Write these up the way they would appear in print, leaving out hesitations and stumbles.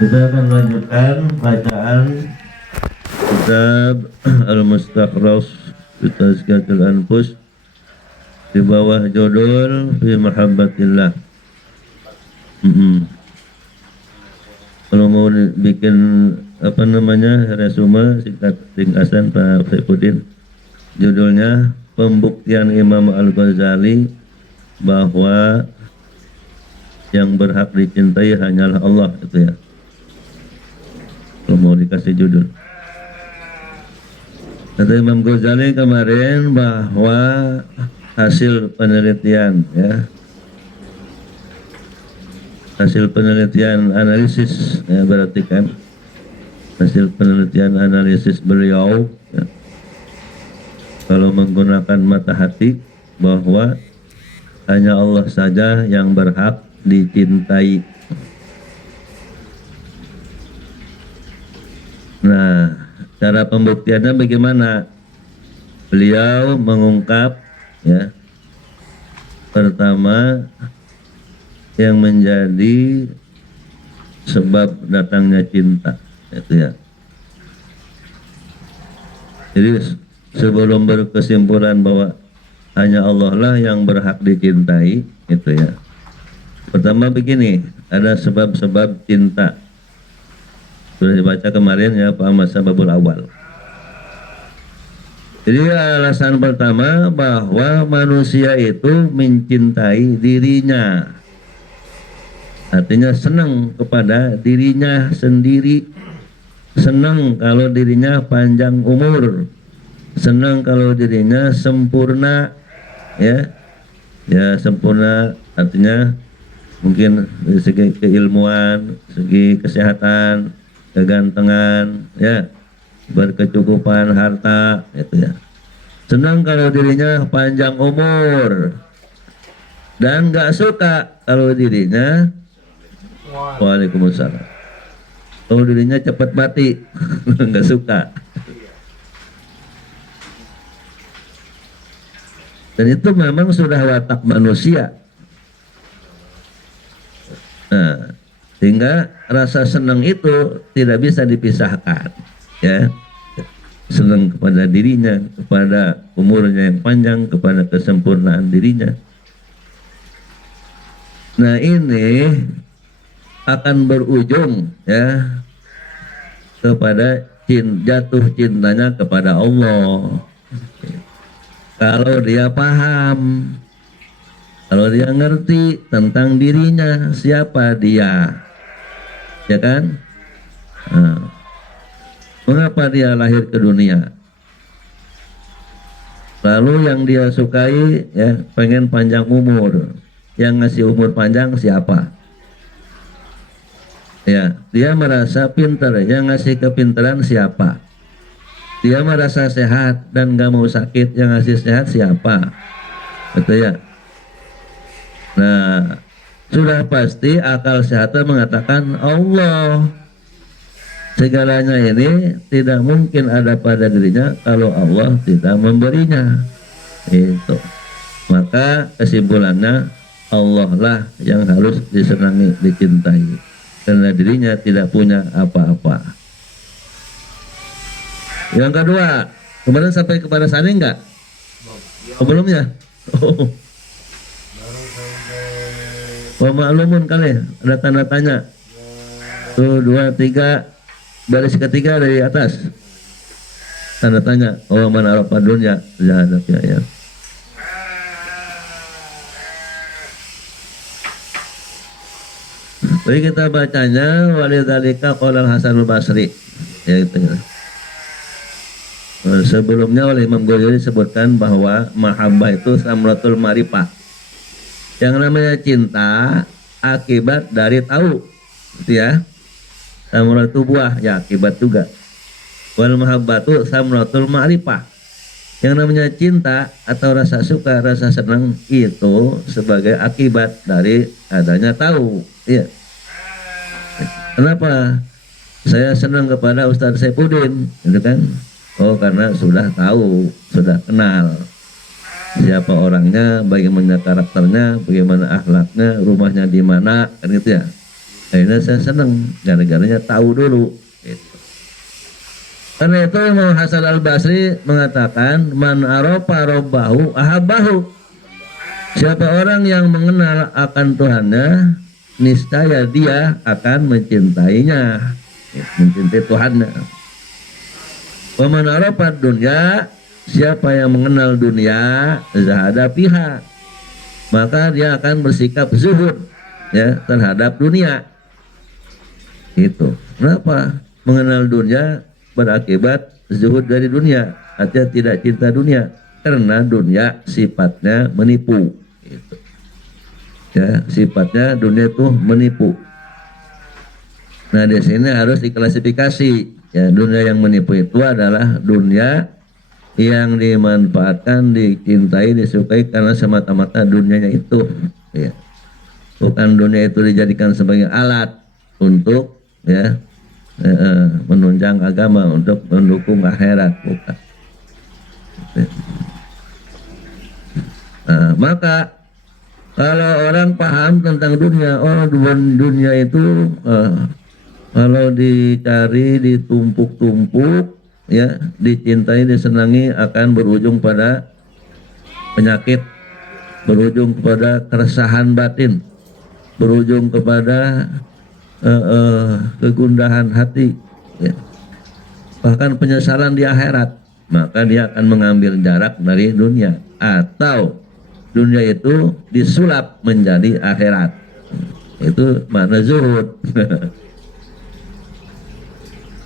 Kita akan lanjutkan bacaan kitab Al-Mustakhraj fi Tazkiyatul Anfus di bawah judul Fi Mahabbatillah. Kalau mau bikin resume singkat ringkasan Pak Saifuddin, judulnya Pembuktian Imam Al-Ghazali bahwa yang berhak dicintai hanyalah Allah, itu ya. Kalau mau dikasih judul, kata Imam Ghazali kemarin bahwa hasil penelitian, ya, hasil penelitian analisis, ya, berarti kan hasil penelitian analisis beliau, ya, kalau menggunakan mata hati, bahwa hanya Allah saja yang berhak dicintai. Nah, cara pembuktiannya bagaimana? Beliau mengungkap, ya, pertama yang menjadi sebab datangnya cinta, itu ya. Jadi sebelum berkesimpulan bahwa hanya Allah lah yang berhak dicintai, itu ya. Pertama begini, ada sebab-sebab cinta. Sudah dibaca kemarin, ya, Pak Masababul Awal. Jadi alasan pertama bahwa manusia itu mencintai dirinya. Artinya senang kepada dirinya sendiri. Senang kalau dirinya panjang umur. Senang kalau dirinya sempurna, ya. Ya, sempurna artinya mungkin dari segi keilmuan, segi kesehatan, kegantengan, ya, berkecukupan harta, itu ya. Senang kalau dirinya panjang umur, dan nggak suka kalau dirinya Waalaikumsalam, kalau dirinya cepat mati. Nggak suka. Dan itu memang sudah watak manusia. Nah, sehingga rasa senang itu tidak bisa dipisahkan, ya. Senang kepada dirinya, kepada umurnya yang panjang, kepada kesempurnaan dirinya. Nah, ini akan berujung, ya, kepada jatuh cintanya kepada Allah. Kalau dia paham, kalau dia ngerti tentang dirinya, siapa dia, ya kan? Nah, mengapa dia lahir ke dunia? Lalu yang dia sukai, ya, pengen panjang umur. Yang ngasih umur panjang siapa? Ya, dia merasa pintar. Yang ngasih kepintaran siapa? Dia merasa sehat dan gak mau sakit. Yang ngasih sehat siapa? Betul ya? Nah, sudah pasti akal sehat mengatakan Allah. Segalanya ini tidak mungkin ada pada dirinya kalau Allah tidak memberinya. Itu. Maka kesimpulannya Allah lah yang harus disenangi, dicintai, karena dirinya tidak punya apa-apa. Yang kedua, kemarin sampai kepada sana enggak? Oh, belum ya? Oh. Maklumun kali, ada tanda tanya. Tuh, 2, 3, baris ketiga dari atas. Tanda tanya. Oh, mana apa dunia? Jahanam, ya. Jadi kita bacanya walidzalika qala Hasanul Basri, ya, gitu. Sebelumnya oleh Imam Ghazali disebutkan bahwa mahabbah itu samratul marifah. Yang namanya cinta akibat dari tahu, gitu ya. Samrat itu buah, ya, akibat juga. Wal mahabbatu samratul ma'rifah. Yang namanya cinta atau rasa suka, rasa senang itu sebagai akibat dari adanya tahu, ya. Kenapa saya senang kepada Ustadz Saifuddin, gitu kan? Oh, karena sudah tahu, sudah kenal siapa orangnya, bagaimana karakternya, bagaimana akhlaknya, rumahnya di mana, kan gitu ya. Akhirnya saya senang gara-garanya tahu dulu. Gitu. Karena itu Imam Hasan Al-Basri mengatakan man arofa robbahu ahabbahu. Siapa orang yang mengenal akan Tuhannya, niscaya dia akan mencintainya, mencintai Tuhannya. Wa man arofa dunya, siapa yang mengenal dunia, zahada fiha, maka dia akan bersikap zuhud ya terhadap dunia. Itu. Kenapa? Mengenal dunia berakibat zuhud dari dunia, artinya tidak cinta dunia, karena dunia sifatnya menipu. Gitu. Ya, sifatnya dunia itu menipu. Nah, di sini harus diklasifikasi. Ya, dunia yang menipu itu adalah dunia yang dimanfaatkan, dicintai, disukai karena semata-mata dunianya itu. Ya. Bukan dunia itu dijadikan sebagai alat untuk ya menunjang agama, untuk mendukung akhirat, bukan. Nah, maka kalau orang paham tentang dunia, oh dunia itu kalau dicari, ditumpuk-tumpuk, ya, dicintai, disenangi akan berujung pada penyakit, berujung kepada keresahan batin, berujung kepada kegundahan hati, ya. Bahkan penyesalan di akhirat. Maka dia akan mengambil jarak dari dunia, atau dunia itu disulap menjadi akhirat. Itu makna zuhud.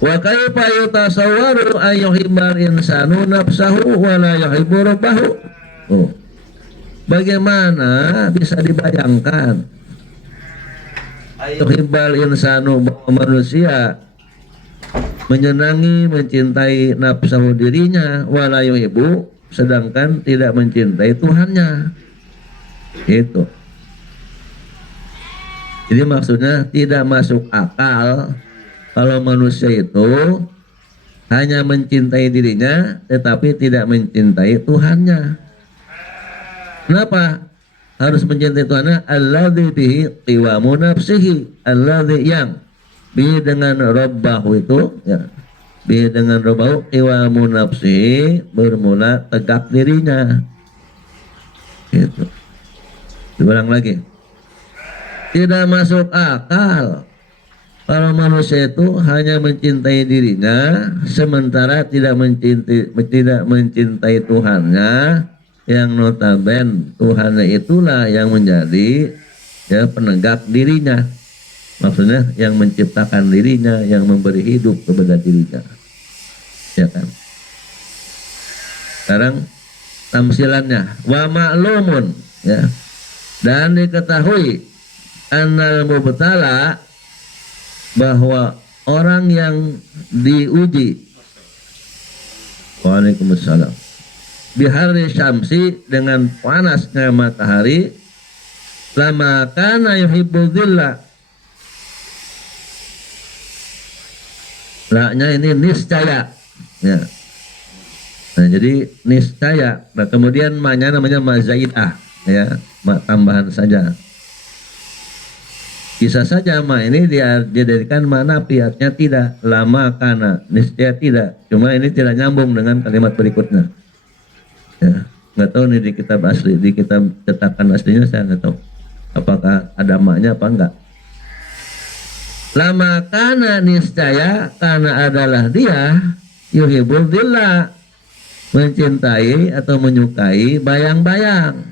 Wa kaifa yutasawwaru ayyuhibbal insanu nafsahu wa la yuhibbu rabbahu. Oh. Bagaimana bisa dibayangkan yuhibbal insanu, manusia menyenangi, mencintai nafsahu dirinya, wa la yuhibbu, sedangkan tidak mencintai Tuhannya. Itu. Jadi maksudnya tidak masuk akal kalau manusia itu hanya mencintai dirinya tetapi tidak mencintai Tuhannya. Kenapa harus mencintai Tuhannya? Alladzi bihi qiwamu nafsihi, alladzi yang bihi dengan rabbahu itu ya, bihi dengan rabbahu qiwamu nafsihi, bermula tegak dirinya. Gitu. Diulang lagi. Tidak masuk akal kalau manusia itu hanya mencintai dirinya sementara tidak mencintai Tuhannya, yang notaben Tuhannya itulah yang menjadi ya penegak dirinya. Maksudnya yang menciptakan dirinya, yang memberi hidup kepada dirinya. Ya kan? Sekarang tamsilannya wa ma'lumun, ya. Dan diketahui annal mubtala, bahwa orang yang diuji, waalaikumsalam, bihari syamsi, dengan panasnya matahari, lama kana yuhibbul dhilla, laknya ini niscaya, ya. Nah, jadi niscaya. Nah, kemudian maknya namanya mazaidah, ya, tambahan saja. Bisa saja ma ini dia dijadikan makna artinya tidak, lama karena niscaya tidak. Cuma ini tidak nyambung dengan kalimat berikutnya. Ya, nggak tahu nih di kitab asli, di kitab cetakan aslinya saya nggak tahu apakah ada maknya apa enggak. Lama karena niscaya, karena adalah dia yuhibbul dhilla, mencintai atau menyukai bayang-bayang.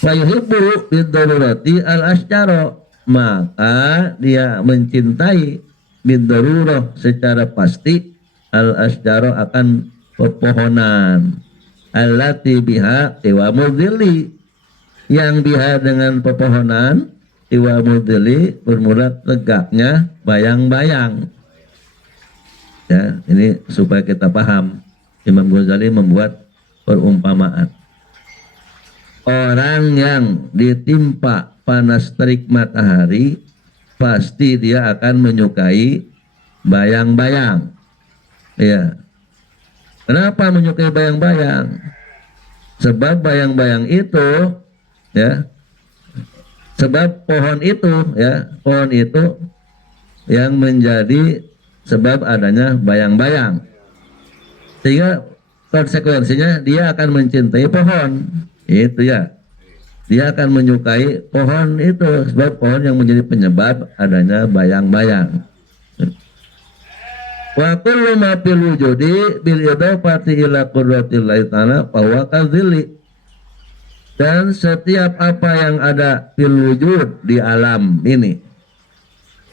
Wa yuhibbu bid-darurati al-asyjara, maka dia mencintai bid-darurah secara pasti al-asyjara akan pepohonan, allati biha qiwamul dhilli, yang biha dengan pepohonan, qiwamul dhilli bermula tegaknya bayang-bayang. Ya, ini supaya kita paham. Imam Ghazali membuat perumpamaan. Orang yang ditimpa panas terik matahari pasti dia akan menyukai bayang-bayang. Ya. Kenapa menyukai bayang-bayang? Sebab bayang-bayang itu ya sebab pohon itu ya, pohon itu yang menjadi sebab adanya bayang-bayang, sehingga konsekuensinya dia akan mencintai pohon itu ya, dia akan menyukai pohon itu sebab pohon yang menjadi penyebab adanya bayang-bayang. Wa kullu ma fil wujudi bil idafati ila qudratillahi ta'ala bahwa kadzili, dan setiap apa yang ada fil wujud di alam ini,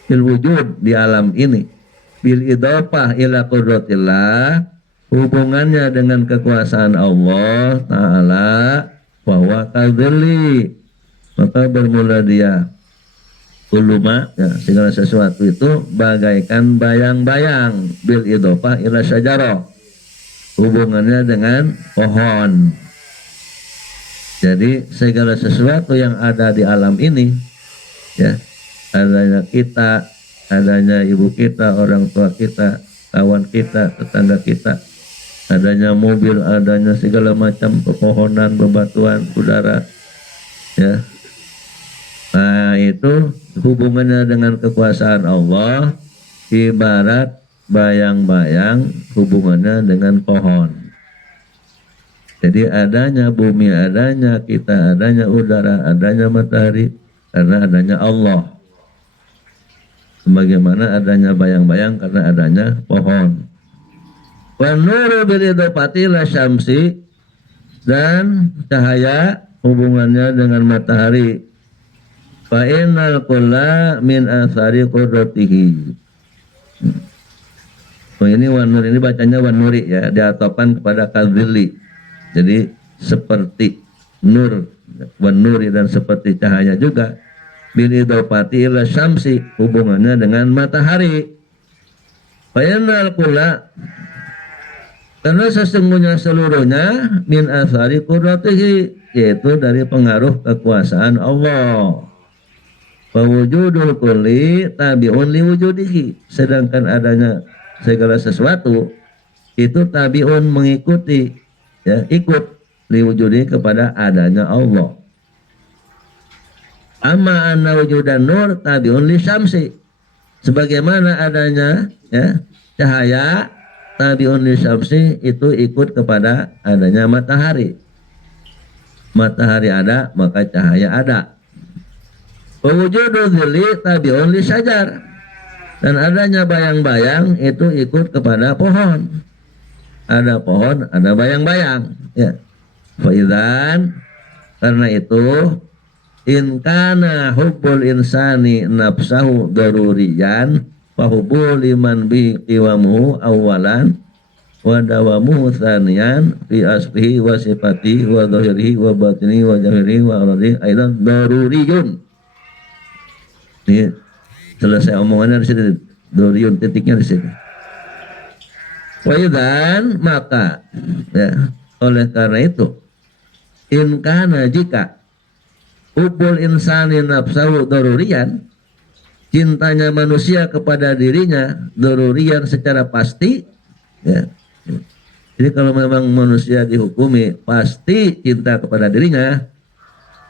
fil wujud di alam ini, bil idafah ila qudratillah, hubungannya dengan kekuasaan Allah Ta'ala, bahwa kadzili, maka bermula dia uluma ya, segala sesuatu itu bagaikan bayang-bayang, bil idofah ila syajarah, hubungannya dengan pohon. Jadi segala sesuatu yang ada di alam ini ya, adanya kita, adanya ibu kita, orang tua kita, kawan kita, tetangga kita, adanya mobil, adanya segala macam pepohonan, bebatuan, udara ya. Nah itu hubungannya dengan kekuasaan Allah ibarat bayang-bayang hubungannya dengan pohon. Jadi adanya bumi, adanya kita, adanya udara, adanya matahari karena adanya Allah. Sebagaimana adanya bayang-bayang karena adanya pohon. Wa nuru bil idofati la syamsi, dan cahaya hubungannya dengan matahari. Fa innal kulla min athari qudratihi. Oh ini wanur, ini bacanya wanuri ya, diatopkan kepada kadzili. Jadi seperti nur, wanuri, dan seperti cahaya juga. Bil idofati ila syamsi, hubungannya dengan matahari. Fa innal kulla, karena sesungguhnya seluruhnya min athari qudratihi, yaitu dari pengaruh kekuasaan Allah. Wujudul kulli tabi'un li wujudihi, sedangkan adanya segala sesuatu itu tabi'un, mengikuti ya, ikut li wujudihi, kepada adanya Allah. Amma anna wujudan nur tabi'un li syamsi, sebagaimana adanya ya, cahaya tabi'un li syamsi, itu ikut kepada adanya matahari. Matahari ada maka cahaya ada. Wujudul dzilli tabi'un li syajar, dan adanya bayang-bayang itu ikut kepada pohon. Ada pohon, ada bayang-bayang ya. Faidzan, karena itu in kana hubbul insani nafsahu daruriyan fa hubbul liman bi qiwamuhu awalan wa dawamuhu tsaniyan fi aslihi wa sifatihi wa dhahirihi wa batinihi wa jahirihi wa aradihi aidan daruriyun. Ini selesai omongannya di sini, daruriyun, titiknya di sini. Waidan, maka ya, oleh karena itu in kana, jika hubul insani nafsahu daruriyan, cintanya manusia kepada dirinya daruriyan secara pasti ya. Jadi kalau memang manusia dihukumi pasti cinta kepada dirinya,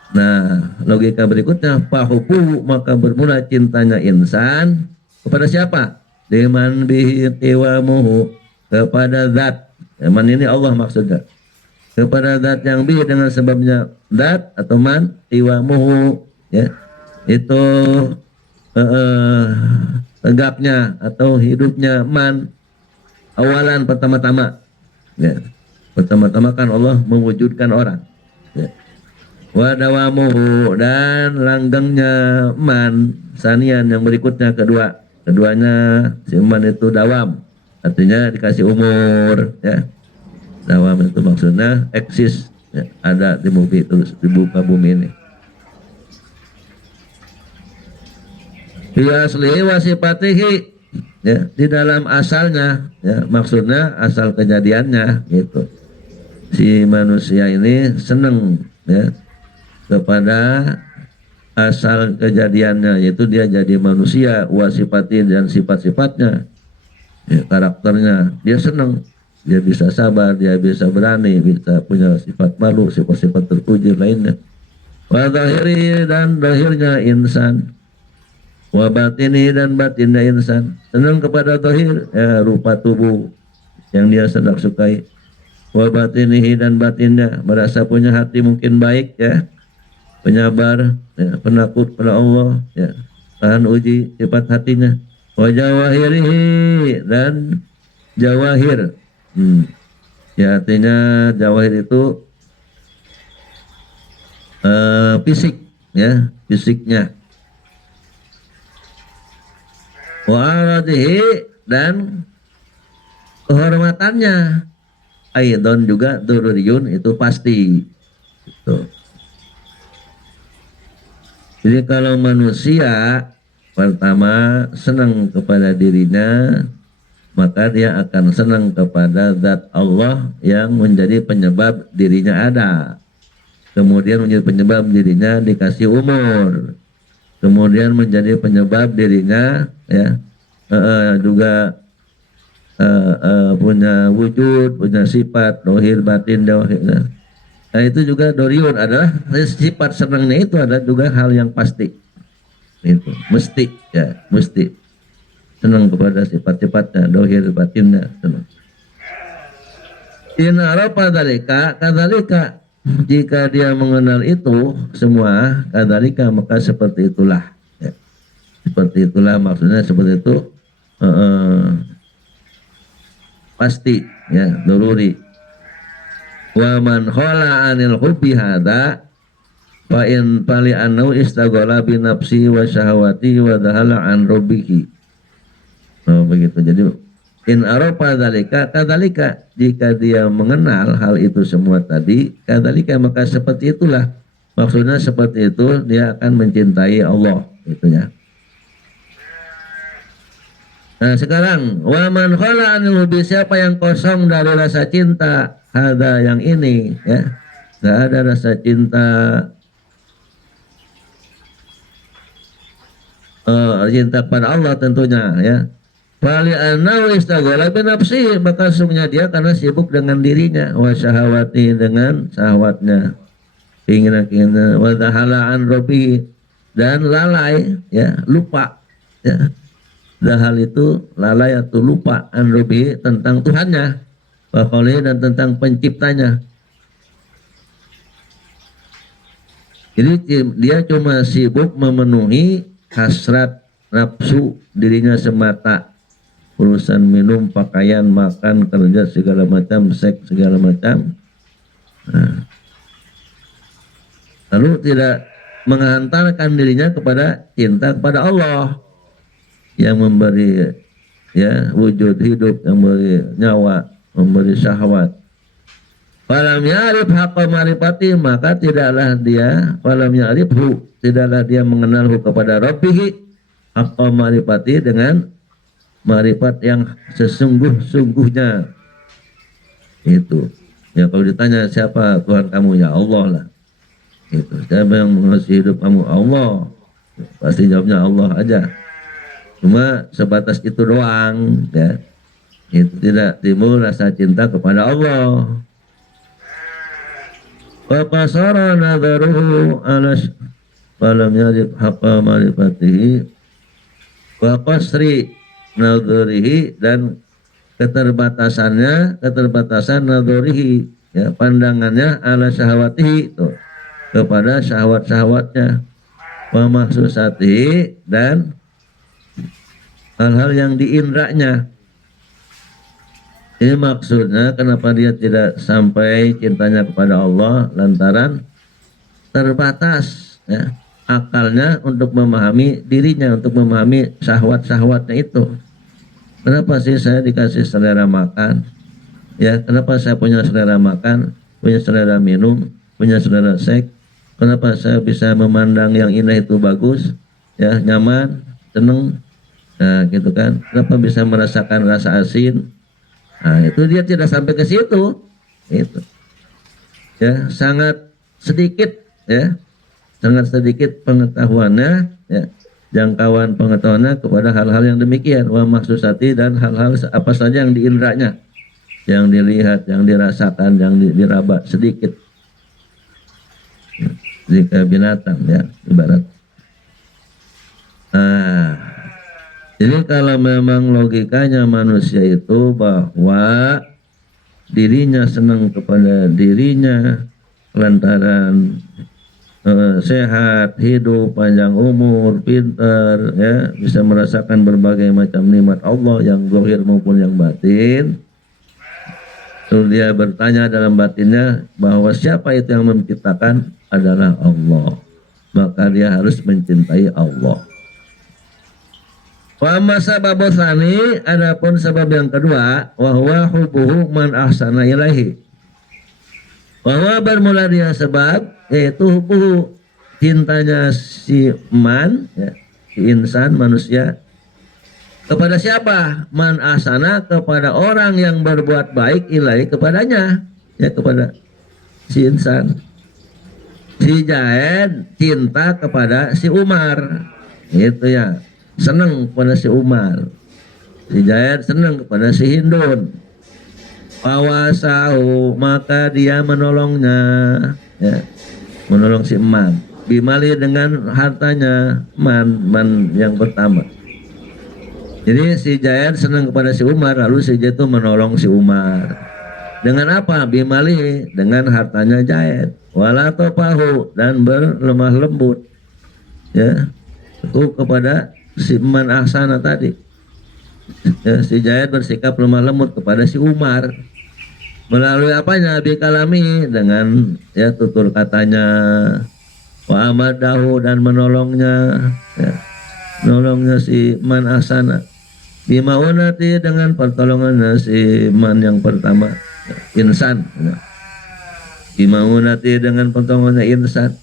nah logika berikutnya fahubu, maka bermula cintanya insan kepada siapa? Liman bihi qiwamuhu, kepada zat. Man ini Allah maksudnya, kepada zat yang bihi, dengan sebabnya zat atau man qiwamuhu ya, itu tegapnya atau hidupnya man, awalan, pertama-tama ya. Pertama-tama kan Allah mewujudkan orang ya. Wa dawamuhu, dan langgengnya man, sanian, yang berikutnya keduanya si man itu dawam, artinya dikasih umur ya. Dawam itu maksudnya eksis ya, ada di bumi, terus di muka bumi ini. Fi aslihi wa sifatihi ya, di dalam asalnya ya, maksudnya asal kejadiannya gitu. Si manusia ini seneng ya kepada asal kejadiannya, yaitu dia jadi manusia, wasifati, dan sifat-sifatnya ya, karakternya dia senang, dia bisa sabar, dia bisa berani, bisa punya sifat malu, sifat-sifat terpuji lainnya. wa zahiri dan zahirnya insan, wa batini dan batinnya insan. Senang kepada zahir, ya, rupa tubuh yang dia sedang sukai, wa batinihi dan batinnya, merasa punya hati mungkin baik, ya, penyabar, ya, penakut pada Allah, ya, tahan uji sifat hatinya, wa jawahirihi dan jawahir, ya, artinya jawahir itu fisik, ya, fisiknya, wa aradihi dan kehormatannya, aidon juga dururiyun itu pasti gitu. Jadi kalau manusia pertama senang kepada dirinya, maka dia akan senang kepada zat Allah yang menjadi penyebab dirinya ada. Kemudian menjadi penyebab dirinya dikasih umur. Kemudian menjadi penyebab dirinya, ya, juga punya wujud, punya sifat dohir batin dohir. Nah itu juga doriun adalah sifat senangnya itu ada juga hal yang pasti. Itu mesti, ya, mesti senang kepada sifat-sifatnya dohir batinnya senang. Inna rabbaka kadzalika, jika dia mengenal itu semua, kadzalika maka seperti itulah, ya. Seperti itulah maksudnya seperti itu, pasti, ya, daruri. Wa man khala anil hubbi hadza fa in pali annahu istaghala bi nafsi wa syahawati wa dhahala an rabbih. Oh begitu. Jadi in arafa dzalika kadzalika, jika dia mengenal hal itu semua tadi, kadzalika maka seperti itulah. Maksudnya seperti itu dia akan mencintai Allah, itunya. Nah sekarang wa man khala anil hubbi, siapa yang kosong dari rasa cinta, ada yang ini, ya, nggak ada rasa cinta, cinta kepada Allah tentunya, ya. Fali annahu istaghala bi nafsihi, maka sesungguhnya dia karena sibuk dengan dirinya, wa syahawati dengan syahwatnya, keinginan-keinginan, wa dhahala an rabbi dan lalai, ya, lupa, ya. Dahal itu lalai atau lupa an rabbi tentang Tuhannya, wa khaliq dan tentang penciptanya. Jadi dia cuma sibuk memenuhi hasrat nafsu dirinya semata, urusan minum, pakaian, makan, kerja segala macam, seks segala macam. Nah, lalu tidak menghantarkan dirinya kepada cinta kepada Allah yang memberi, ya, wujud hidup, yang memberi nyawa, memberi syahwat. Falam ya'rif haqqa ma'rifati, maka tidaklah dia, falam ya'rifhu, tidaklah dia mengenalhu kepada Rabbih haqqa ma'rifati, dengan ma'rifat yang sesungguh-sungguhnya. Itu, ya, kalau ditanya siapa Tuhan kamu, ya Allah lah. Itu, siapa yang mengasih hidup kamu, Allah. Pasti jawabnya Allah aja. Cuma sebatas itu doang, ya. Itu tidak timbul rasa cinta kepada Allah. Wa qasara nadharuhu ala falam yarif haqqa ma'rifatihi wa qasri nadharihi, dan keterbatasan nadharihi, ya, pandangannya ala syahwatihi, tuh, kepada syahwat-syahwatnya, wa mahsusatihi dan hal-hal yang diindranya. Ini maksudnya kenapa dia tidak sampai cintanya kepada Allah, lantaran terbatas, ya, akalnya untuk memahami dirinya, untuk memahami syahwat-syahwatnya itu. Kenapa sih saya dikasih selera makan, ya, kenapa saya punya selera makan, punya selera minum, punya selera seks, kenapa saya bisa memandang yang indah itu bagus, ya, nyaman, seneng. Nah, gitu kan. Kenapa bisa merasakan rasa asin? Nah, itu dia tidak sampai ke situ. Itu. Ya, sangat sedikit, ya. Sangat sedikit pengetahuannya, ya. Jangkauan pengetahuannya kepada hal-hal yang demikian. Wa mahsusati, dan hal-hal apa saja yang diindranya, yang dilihat, yang dirasakan, yang diraba sedikit. jika binatang ya ibarat. Nah, jadi kalau memang logikanya manusia itu bahwa dirinya senang kepada dirinya lantaran sehat, hidup, panjang umur, pintar, ya bisa merasakan berbagai macam nikmat Allah yang zahir maupun yang batin. Lalu dia bertanya dalam batinnya bahwa siapa itu yang menciptakan adalah Allah, maka dia harus mencintai Allah. Wa masa babosani, adapun sebab yang kedua, wahwa hubuhu man ahsana ilaihi, bahwa bermula dia sebab yaitu hubuhu cintanya si man, ya, si insan manusia kepada siapa? Man ahsana, kepada orang yang berbuat baik ilaihi kepadanya, ya kepada si insan. Si Zaid cinta kepada si Umar, itu ya, senang kepada si Umar. Si Zaid senang kepada si Hindun. Pawasahu, maka dia menolongnya, ya, menolong si Man. Bimali dengan hartanya man yang pertama. Jadi si Zaid senang kepada si Umar, lalu si Zaid itu menolong si Umar. Dengan apa? Bimali, dengan hartanya Zaid. Wala topahu, dan berlemah lembut, ya, itu kepada si man ahsana tadi, ya, si Zaid bersikap lemah lembut kepada si Umar melalui apanya? Bikalami, dengan ya tutur katanya. Wa amadahu, dan menolongnya, ya, menolongnya si man ahsana. Bimaunati, dengan pertolongannya si man yang pertama, ya, insan, ya. Bimaunati, dengan pertolongannya insan.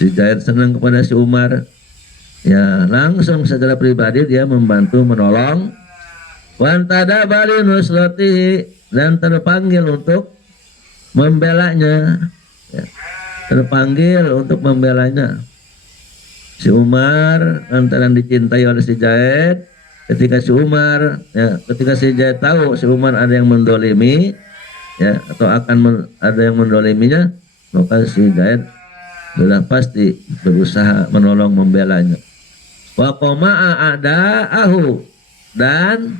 Si Zaid senang kepada si Umar, ya langsung secara pribadi dia membantu menolong. Wantada bali nusrati, dan terpanggil untuk membelanya, ya, terpanggil untuk membelanya. Si Umar lantaran dicintai oleh si Zaid, ketika si Umar, ya, ketika si Zaid tahu si Umar ada yang mendolimi, ya, atau akan ada yang mendoliminya, maka si Zaid sudah pasti berusaha menolong membelanya. Wa qama'a a'da'ahu, dan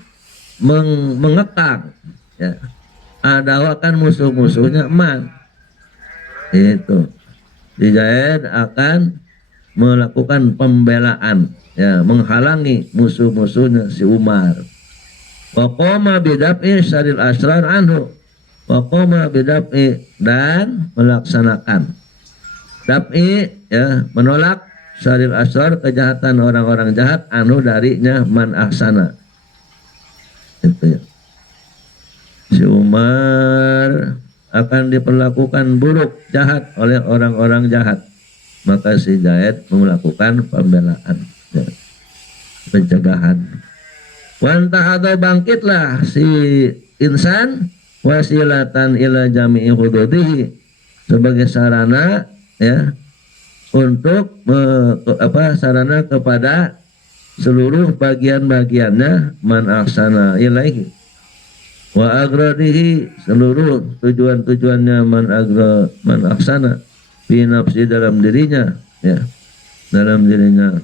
mengekang, ya, adahu akan musuh-musuhnya man. Itu si Zaid akan melakukan pembelaan, ya, menghalangi musuh-musuhnya si Umar. Wa qama bidaf'i syaril asrar anhu, wa qama bidaf'i, dan melaksanakan daf'i, ya, menolak syaril asrar, kejahatan orang-orang jahat, anu darinya man ahsana. Itu ya. Si Umar akan diperlakukan buruk, jahat oleh orang-orang jahat, maka si Zaid melakukan pembelaan, ya, pencegahan. Wantahado, bangkitlah si insan wasilatan ila jami'i hududihi, sebagai sarana, ya, untuk sarana kepada seluruh bagian-bagiannya man ahsana ilaihi, wa agradihi, seluruh tujuan-tujuannya man ahsana fi nafsi, dalam dirinya, ya, dalam dirinya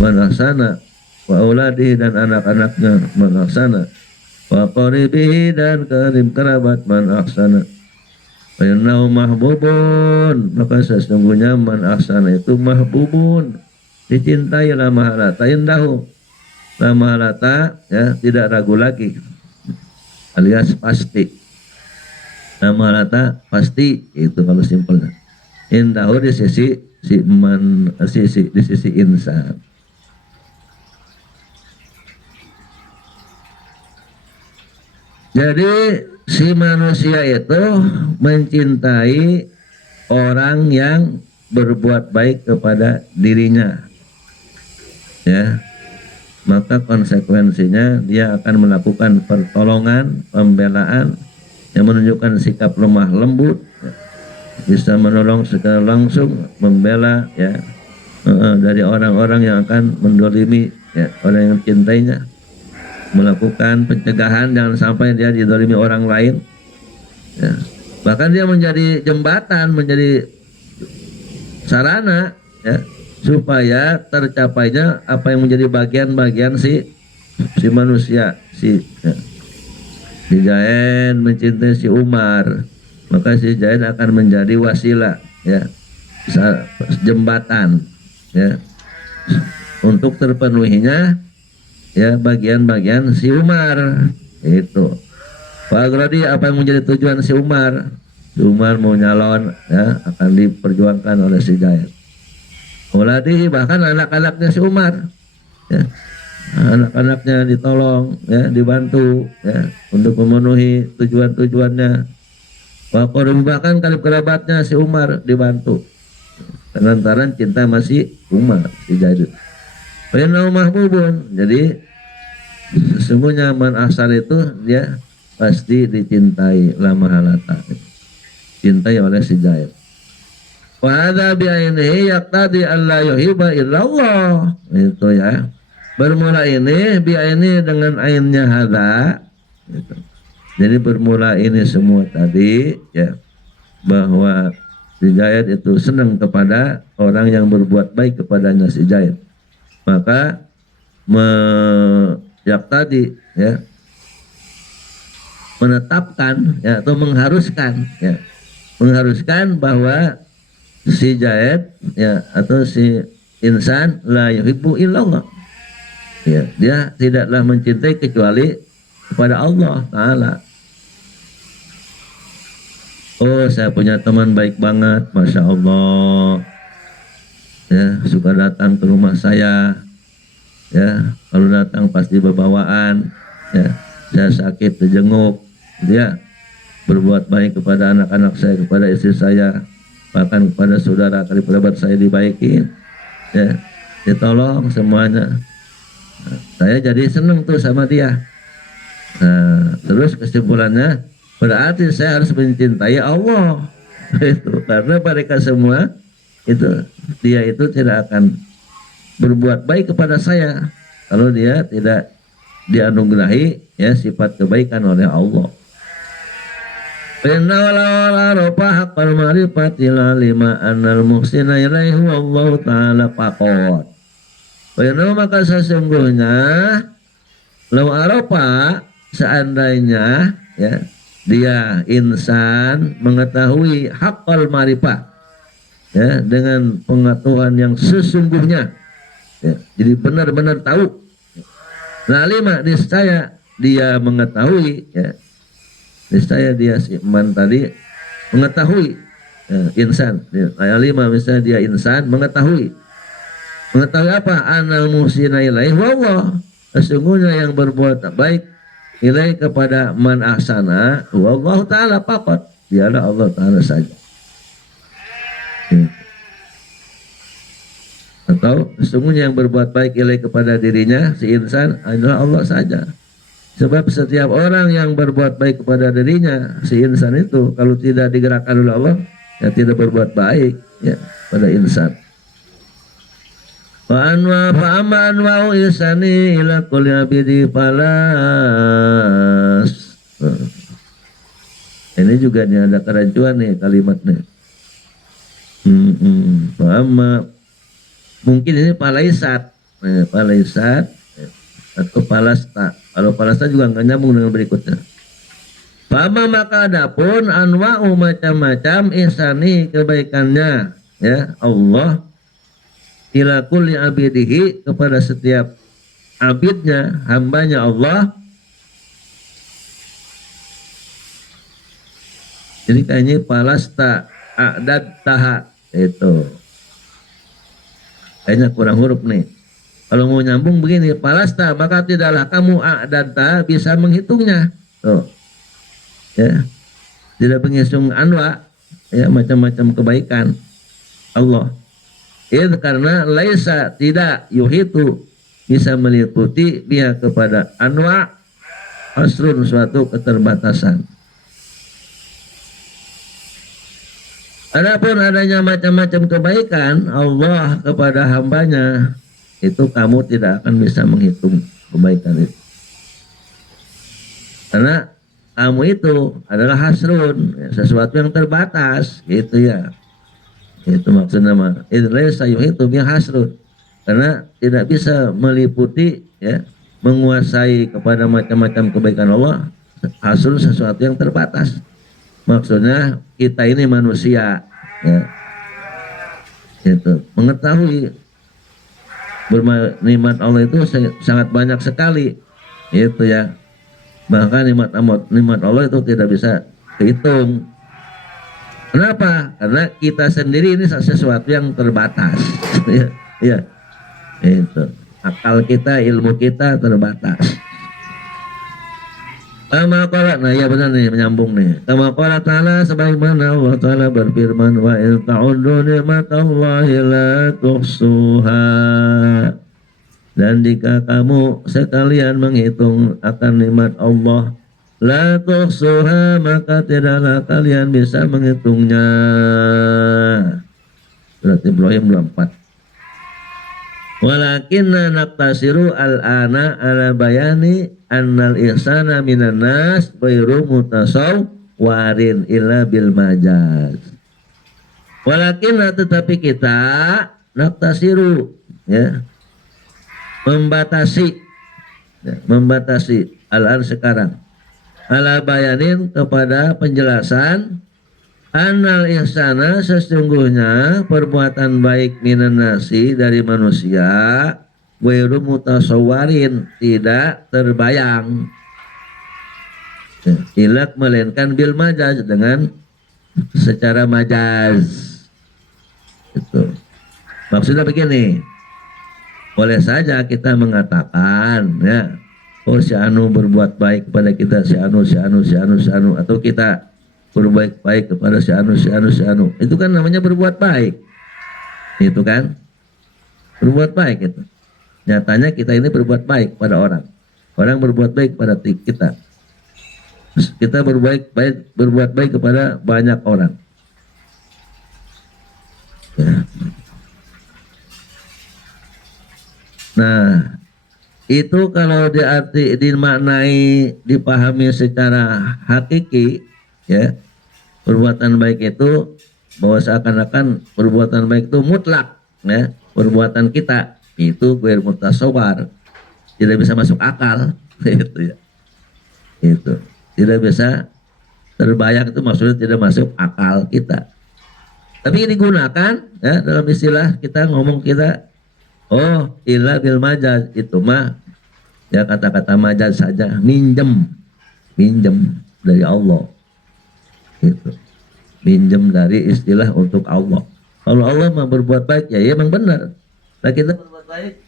man ahsana, wa auladihi, dan anak-anaknya man ahsana, wa qaribihi, dan karib kerabat man ahsana. Wa innahu mahbubun, maka sesungguhnya man ahsana itu mahbubun, dicintai, la mahalata indahu, la mahalata, ya, tidak ragu lagi, alias pasti. La mahalata pasti, itu kalau simpelnya. Indahu, di sisi si man, di sisi insan. Jadi si manusia itu mencintai orang yang berbuat baik kepada dirinya, ya, maka konsekuensinya dia akan melakukan pertolongan, pembelaan yang menunjukkan sikap lemah lembut, ya, bisa menolong secara langsung, membela, ya, dari orang-orang yang akan mendolimi, ya, orang yang cintainya, melakukan pencegahan jangan sampai dia didolimi orang lain, ya, Bahkan dia menjadi jembatan, menjadi sarana ya supaya tercapainya apa yang menjadi bagian-bagian si manusia si Jain mencintai si Umar, maka si Jain akan menjadi wasilah ya, jembatan ya untuk terpenuhinya ya bagian-bagian si Umar itu. Pak Agrodi, apa yang menjadi tujuan si Umar? Si Umar mau nyalon ya akan diperjuangkan oleh si Jain. Muladi bahkan anak-anaknya si Umar ya, anak-anaknya ditolong ya, dibantu ya untuk memenuhi tujuan-tujuannya. Bahkan kerabatnya si Umar dibantu lantaran cinta masih Umar si Jaid. Penau mahbubun, jadi sesungguhnya man asal itu dia pasti dicintai lama halata, cintai oleh si Jaid. Wa hadza bi ainihi yaqtadi alla yuhibba illallah. Itu ya. Bermula ini bi aini dengan ainnya hadza gitu. Jadi bermula ini semua tadi ya bahwa si Jaid itu senang kepada orang yang berbuat baik kepadanya si Jaid. Maka yaqtadi ya menetapkan ya atau mengharuskan ya bahwa si Jaid ya atau si insan la yuhibbu illallah ya, dia tidaklah mencintai kecuali kepada Allah Ta'ala. Oh, saya punya teman baik banget, Masya Allah ya, suka datang ke rumah saya ya, kalau datang pasti berbawaan ya, saya sakit dijenguk, dia berbuat baik kepada anak-anak saya, kepada istri saya, bahkan kepada saudara kali kerabat saya dibaikin ya, ditolong semuanya. Nah, saya jadi seneng tuh sama dia. Nah, terus kesimpulannya berarti saya harus mencintai Allah itu, karena mereka semua itu dia itu tidak akan berbuat baik kepada saya kalau dia tidak dianugerahi ya sifat kebaikan oleh Allah. Inna wala ropa haqqal ma'rifati la lima annal muhsina ilaihi wallahu ta'ala faqat. Inna maka sesungguhnya lau aropa seandainya ya dia insan mengetahui haqqal ma'rifah ya dengan pengetahuan yang sesungguhnya ya, jadi benar-benar tahu. La lima niscaya dia mengetahui ya, niscaya dia si man tadi mengetahui ya, insan ayat 5 misalnya dia insan mengetahui apa? Anal muhsina ilaihi wallah, sesungguhnya yang berbuat baik ilaihi kepada man ahsana wallahu ta'ala faqat, dialah Allah Ta'ala saja atau sesungguhnya yang berbuat baik ilaihi kepada dirinya si insan adalah Allah saja. Sebab setiap orang yang berbuat baik kepada dirinya, si insan itu kalau tidak digerakkan oleh Allah, ya tidak berbuat baik ya pada insan. Wa anwa ihsani ila kulli abidi falas. Ini juga nih ada kerancuan nih kalimatnya. Mungkin ini palaisat, palaisat atau palasta. Kalau palasta juga nggak nyambung dengan berikutnya. Fama maka adapun anwa'u macam-macam ihsani kebaikannya ya Allah ila kulli abidihi kepada setiap abidnya, hambanya Allah. Jadi kayaknya palasta a'dad taha itu kayaknya kurang huruf nih. Kalau mau nyambung begini, palasta maka tidaklah kamu a'dadta bisa menghitungnya. Tuh. Ya. Tidak menghitung anwa ya macam-macam kebaikan Allah. Karena laisa tidak yuhitu bisa meliputi dia kepada anwa asrun suatu keterbatasan. Adapun adanya macam-macam kebaikan Allah kepada hambanya, itu kamu tidak akan bisa menghitung kebaikan itu. Karena kamu itu adalah hasrun, ya, sesuatu yang terbatas, gitu ya. Itu maksudnya mah. Idlaisa itu yang hasrun. Karena tidak bisa meliputi, ya, menguasai kepada macam-macam kebaikan Allah. Hasrun sesuatu yang terbatas. Maksudnya kita ini manusia, ya, itu mengetahui nikmat Allah itu sangat banyak sekali, itu ya. Bahkan nikmat Allah itu tidak bisa dihitung. Kenapa? Karena kita sendiri ini sesuatu yang terbatas. Ya, ya, itu akal kita, ilmu kita terbatas. Kama qala, nah ya benar nih, menyambung nih. Kama qala ta'ala, sebagaimana Allah Ta'ala berfirman, wa in ta'uddu ni'matallahi la tuhsuha. Dan jika kamu sekalian menghitung akan nikmat Allah, la tuhsuha, maka tidaklah kalian bisa menghitungnya. Surat Ibrahim 24. Walakinna naqtasiru al-ana ala bayani annal ihsana minan nas ghairu mutasawwarin illa bil majaz. Walakinna, tetapi kita naqtasiru, ya, membatasi, ya, membatasi al-an sekarang ala bayanin kepada penjelasan annal ihsana, sesungguhnya perbuatan baik minan nasi dari manusia, ghairu mutasawwarin, tidak terbayang, ilak melainkan bil majaz, dengan secara majaz. Itu maksudnya begini, boleh saja kita mengatakan, ya, oh si anu berbuat baik kepada kita, si anu, atau kita berbuat baik kepada si anu. Itu kan namanya berbuat baik. Itu kan berbuat baik itu. Nyatanya kita ini berbuat baik pada orang. Orang berbuat baik pada kita. Kita berbuat baik kepada banyak orang. Ya. Nah, itu kalau dimaknai, dipahami secara hakiki, ya, perbuatan baik itu bahwa seakan-akan perbuatan baik itu mutlak, ya, perbuatan kita itu ghairu mutasawwar, tidak bisa masuk akal. Itu ya, itu tidak bisa terbayang, itu maksudnya tidak masuk akal kita. Tapi ini digunakan, ya, dalam istilah kita ngomong, kita oh illa bil majaz, itu mah ya kata-kata majaz saja, minjem dari Allah. Itu minjem dari istilah untuk Allah. Kalau Allah mau berbuat baik, ya emang benar. Nah kita berbuat baik,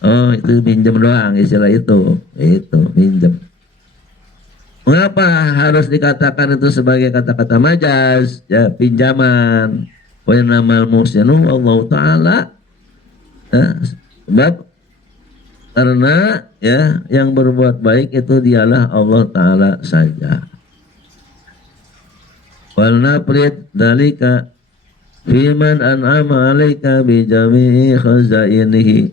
oh itu minjem doang, istilah itu minjem. Mengapa harus dikatakan itu sebagai kata-kata majaz, ya, pinjaman? Wa innamal muhsinu Allah Ta'ala, ya, sebab karena, ya, yang berbuat baik itu dialah Allah Ta'ala saja. Wal nafrid dalika fiman an'ama alaika bi jami'i khazainihi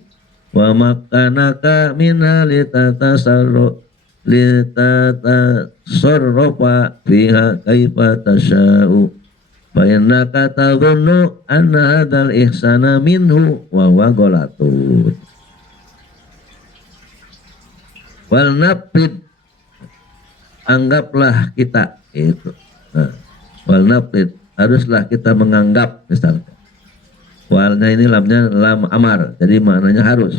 wa makkanaka minha litatasarrafa fiha kaifa tasha'u fa innaka tadhunnu anna hadzal ihsana minhu wa huwa ghalatun. Wal nafrid, anggaplah kita itu. Nah, wal nafrid, haruslah kita menganggap, misalnya walnya ini lamnya lam amar, jadi maknanya harus.